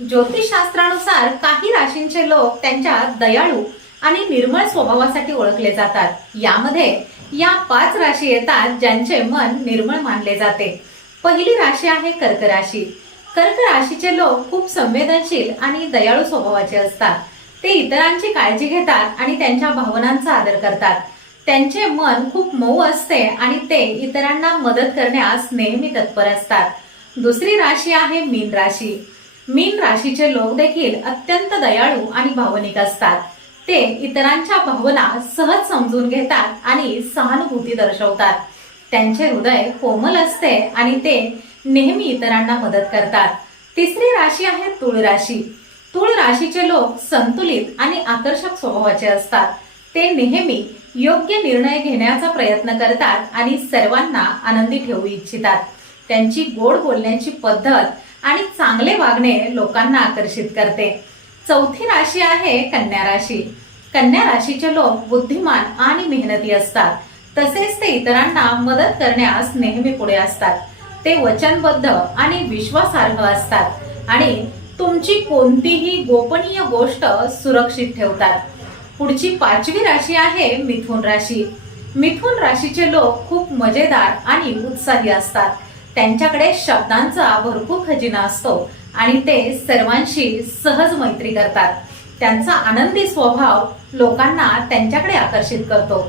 ज्योतिषशास्त्रानुसार काही राशींचे लोक त्यांच्या दयाळू आणि निर्मळ स्वभावासाठी ओळखले जातात। यामध्ये या 5 राशी येतात ज्यांचे मन निर्मळ मानले जाते। पहिली राशी आहे कर्क राशी। कर्क राशीचे लोक खूप संवेदनशील आणि दयाळू स्वभावाचे असतात। ते इतरांची काळजी घेतात आणि त्यांच्या भावनांचा आदर करतात। त्यांचे मन खूप मऊ असते आणि ते इतरांना मदत करण्यास नेहमी तत्पर असतात। दुसरी राशी आहे मीन राशी। मीन राशीचे लोक देखील अत्यंत दयाळू आणि भावनिक असतात। ते इतरांच्या भावना सहज समजून घेतात आणि सहानुभूती दर्शवतात। त्यांचे हृदय कोमल असते आणि ते नेहमी इतरांना मदत करतात। तिसरी राशी आहे तुळ राशी। तुळ राशीचे लोक संतुलित आणि आकर्षक स्वभावाचे असतात। ते नेहमी योग्य निर्णय घेण्याचा प्रयत्न करतात आणि सर्वांना आनंदी ठेवू इच्छितात। त्यांची गोड बोलण्याची पद्धत आणि चांगले वागणे लोकांना आकर्षित करते। चौथी राशी आहे कन्या राशी। कन्या राशीचे लोक बुद्धिमान आणि मेहनती असतात। तसेच ते इतरांना मदत करण्यास नेहमी पुढे असतात। ते वचनबद्ध आणि विश्वासार्ह असतात आणि तुमची कोणतीही गोपनीय गोष्ट सुरक्षित ठेवतात। पुढची 5वी राशी आहे मिथुन राशी। मिथुन राशीचे लोक खूप मजेदार आणि उत्साही असतात। त्यांच्याकडे शब्दांचा भरपूर खजिना असतो आणि ते सर्वांशी सहज मैत्री करतात। त्यांचा आनंदी स्वभाव लोकांना त्यांच्याकडे आकर्षित करतो।